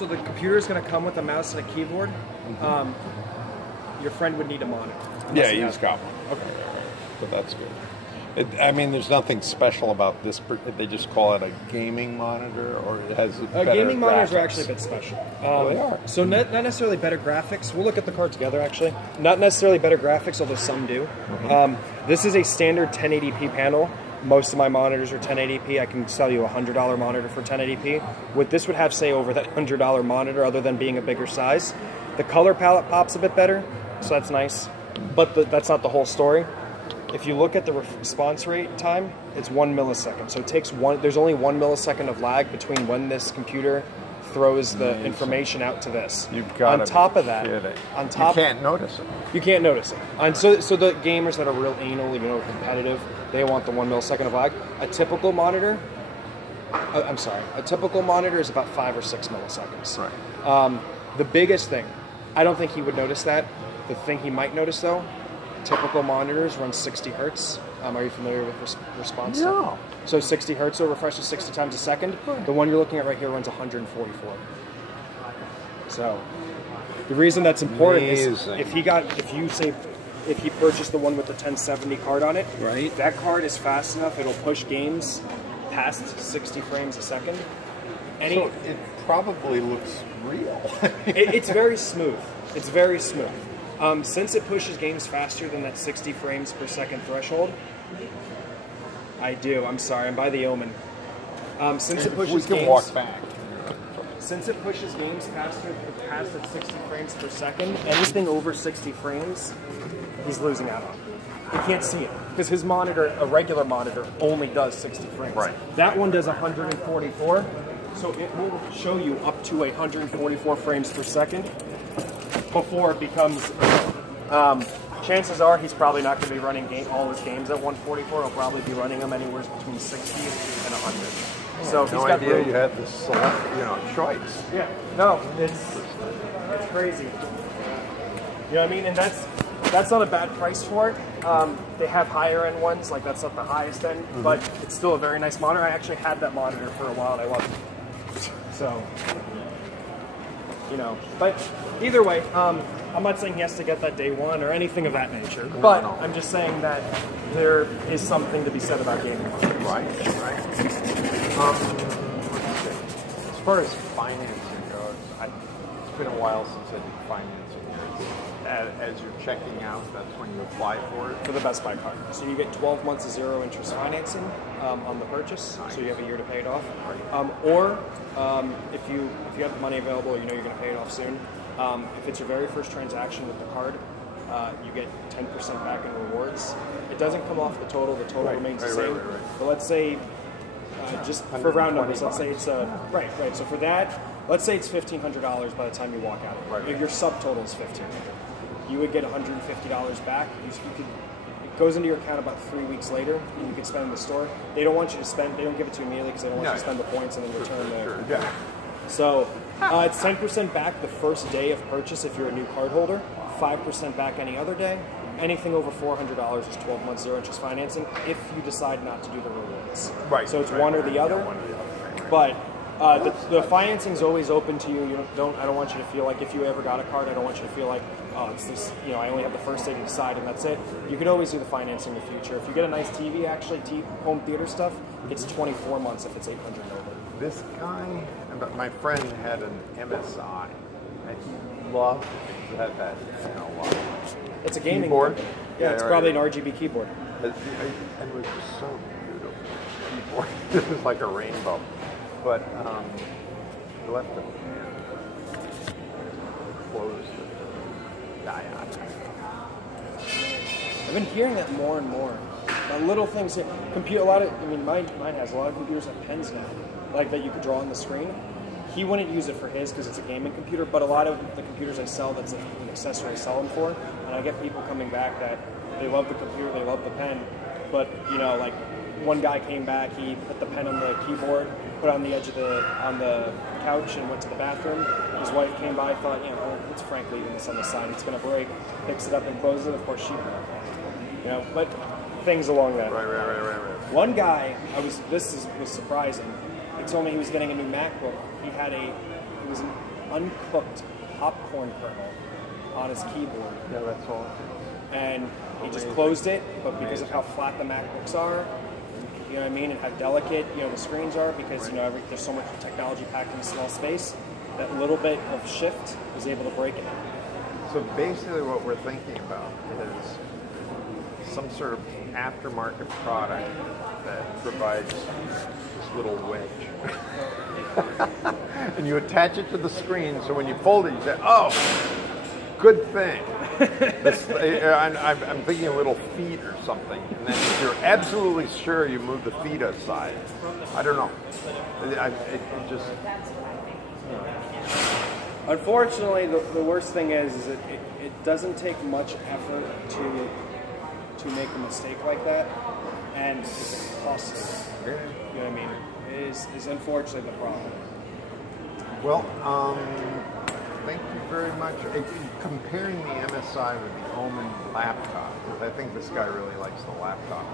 So the computer is going to come with a mouse and a keyboard. Your friend would need a monitor. Yeah, he's got one. Okay, so that's good. I mean, there's nothing special about this. They just call it a gaming monitor, or it has better gaming monitors graphics? are actually a bit special. They are. So not necessarily better graphics. We'll look at the card together, actually. Not necessarily better graphics, although some do. This is a standard 1080p panel. Most of my monitors are 1080p. I can sell you a $100 monitor for 1080p. What this would have say over that $100 monitor, other than being a bigger size, the color palette pops a bit better, so that's nice. But that's not the whole story. If you look at the response rate time, it's 1 millisecond. So it takes there's only 1 millisecond of lag between when this computer throws the information out to this. You've got on top of that, on top, you can't notice it. You can't notice it. And so the gamers that are real anal, competitive, they want the 1 millisecond of lag. A typical monitor, a typical monitor is about 5 or 6 milliseconds. Right. The biggest thing, I don't think he would notice that. The thing he might notice though, typical monitors run 60 hertz. Are you familiar with response time? No. So 60 hertz will refresh 60 times a second. The one you're looking at right here runs 144. So the reason that's important is if he purchased the one with the 1070 card on it, right? That card is fast enough; it'll push games past 60 frames a second. So it probably looks real. It's very smooth. It's very smooth. Since it pushes games faster than that 60 frames per second threshold, I do. I'm sorry. I'm by the Omen. Since it pushes we can walk back. Since it pushes games past at 60 frames per second, anything over 60 frames, he's losing out on. He can't see it because his monitor, a regular monitor, only does 60 frames. Right. That one does 144, so it will show you up to 144 frames per second before it becomes. Chances are he's probably not going to be running all his games at 144. He'll probably be running them anywhere between 60 and 100. So no idea you had this select, choice. Yeah, no, it's crazy. You know what I mean? And that's not a bad price for it. They have higher end ones, like that's not the highest end, but it's still a very nice monitor. I actually had that monitor for a while and I loved it. So, but either way, I'm not saying he has to get that day one or anything of that nature, but I'm just saying that there is something to be said about gaming monitors. Right. As far as financing goes, it's been a while since I did financing. As you're checking out, that's when you apply for it? For the Best Buy card. So you get 12 months of zero interest financing on the purchase, so you have a year to pay it off. Or if you have the money available, you're going to pay it off soon. If it's your very first transaction with the card, you get 10% back in rewards. It doesn't come off the total remains the same. But let's say, just for round numbers, let's say it's right. So for that, let's say it's $1,500 by the time you walk out. Right. If your subtotal is $1,500, you would get $150 back. It goes into your account about 3 weeks later, and you can spend in the store. They don't want you to spend. They don't give it to you immediately because they don't want you to spend the points and then return the. Yeah. So it's 10% back the first day of purchase if you're a new card holder. 5% back any other day. Anything over $400 is 12 months zero interest financing if you decide not to do the rewards. Right. So it's one or the other. But the financing is always open to you. I don't want you to feel like if you ever got a card, I don't want you to feel like, oh, it's this. I only have the first day to decide and that's it. You could always do the financing in the future. If you get a nice TV, actually home theater stuff, it's 24 months if it's 800 over. This guy, my friend had an MSI, and he loved it. It had that, it's a gaming keyboard. Yeah, it's probably an RGB keyboard. And it was just so beautiful. Keyboard. It was like a rainbow. But he left it and closed it. I've been hearing that more and more. Little things. Mine has a lot of computers have pens now, like that you could draw on the screen. He wouldn't use it for his because it's a gaming computer, but a lot of the computers I sell, that's an accessory I sell them for, and I get people coming back that they love the computer, they love the pen, but like one guy came back, he put the pen on the keyboard, put it on the edge of on the couch and went to the bathroom. His wife came by, thought, let's frankly leave this on the side, it's going to break, picks it up and closes it, of course she broke. But things along that. Right. One guy, was surprising. He told me he was getting a new MacBook. It is an uncooked popcorn kernel on his keyboard. Yeah, that's all. And he just closed it, but because of how flat the MacBooks are, you know what I mean, and how delicate, you know, the screens are, because, you know, there's so much technology packed in a small space, that little bit of shift was able to break it. So basically what we're thinking about is some sort of aftermarket product that provides this little wedge. And you attach it to the screen, so when you fold it, you say, oh, good thing. I'm thinking a little feet or something. And then if you're absolutely sure, you move the feet aside. I don't know. It just... Unfortunately, the worst thing is that it doesn't take much effort to make a mistake like that, and it's costly. You know what I mean? It is unfortunately the problem. Well, thank you very much. Comparing the MSI with the Omen laptop, because I think this guy really likes the laptop.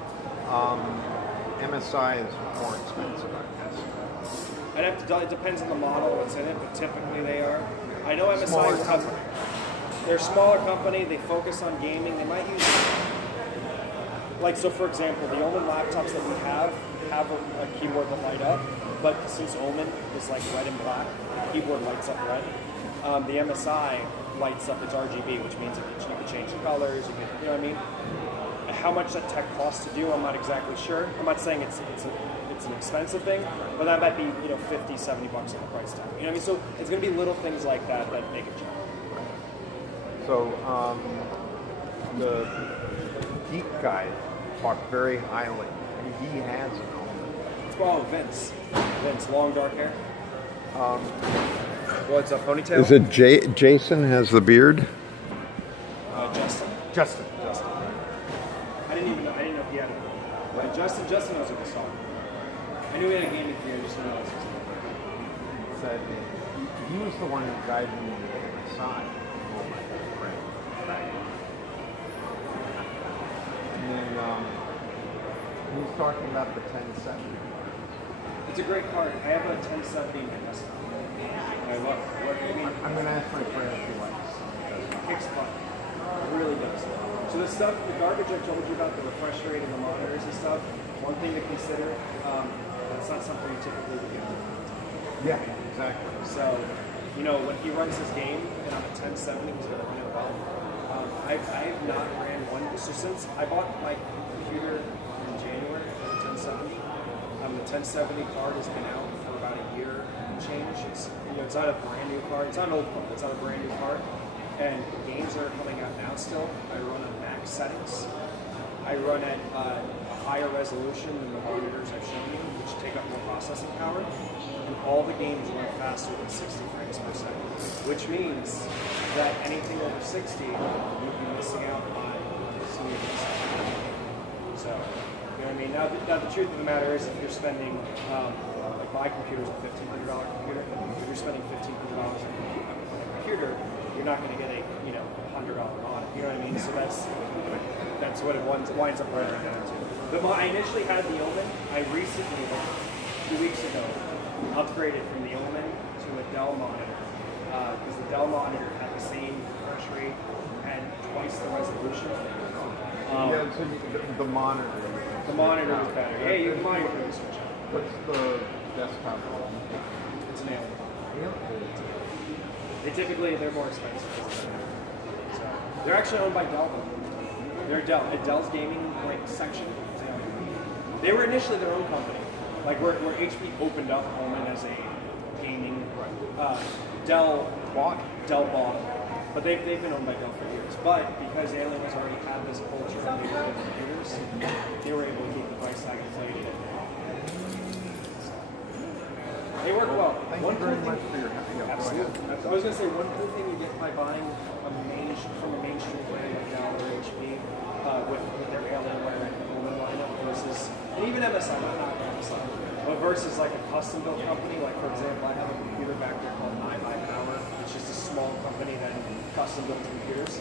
MSI is more expensive, I guess. I'd have to. It depends on the model that's in it, but typically they are. I know MSI will have. They're a smaller company. They focus on gaming. They might use, like, so for example, the Omen laptops that we have a keyboard that light up, but since Omen is like red and black, the keyboard lights up red. The MSI lights up its RGB, which means you can change the colors. You know what I mean? How much that tech costs to do, I'm not exactly sure. I'm not saying it's an expensive thing, but that might be, you know, $50, $70 on the price tag. You know what I mean? So it's going to be little things like that that make it cheap. So the geek guy talked very highly. He has an Omen. Oh, Vince, long dark hair. What's a ponytail? Is it Jason has the beard? Justin. I didn't know if he had it. But Justin knows what the song. I knew he had a gaming computer, I just didn't know what it was. Said he was the one who guided me to the MSI. Oh, my friend. Right. And then he's talking about the 1070. It's a great card. I have a 1070 in my desktop. I love it. I'm going to ask my friend if he likes it. Kicks butt. It really does. So the stuff, the garbage I told you about, the refresh rate and the monitors and stuff, one thing to consider, that's not something you typically would get. Yeah, exactly. So, you know, when he runs his game, and I'm at 1070, he's going to run it well. I have not ran one, so since I bought my computer in January, the 1070, the 1070 card has been out for about a year and change. It's, you know, it's not a brand new card, it's not an old card, it's not a brand new card. And games that are coming out now still, I run on max settings. I run at a higher resolution than the monitors I've shown you, which take up more processing power. And all the games run faster than 60 frames per second, which means that anything over 60, you'd be missing out on some of the So, you know what I mean? Now the truth of the matter is, if you're spending, like my computer's a $1,500 computer, if you're spending $1,500 on a computer, you're not going to get a, you know, $100 mod. You know what I mean? So that's what it winds up right down to. I initially had the Omen. I recently, like 2 weeks ago, upgraded from the Omen to a Dell monitor, because the Dell monitor had the same refresh rate and twice the resolution. Yeah, so the monitor. The monitor was better. Yeah, you can monitor the switch. What's the desktop? It's an Alien. They're more expensive. So they're actually owned by Dell. They're Dell. Dell's gaming like section. They were initially their own company. Like where HP opened up Omen as a gaming. Dell bought. But they've been owned by Dell for years. But because Alien has already had this culture of making computers, they were able to keep the price tag inflated. They work well. Thank you very much for your help. Absolutely. I was going to say, one cool thing you get by buying from a mainstream brand like Dell or HP with their Alienware and Omen lineup versus, and even MSI, not MSI, but versus like a custom built company. Like for example, I have a computer back there called iBuyPower. It's just a small company that custom built computers.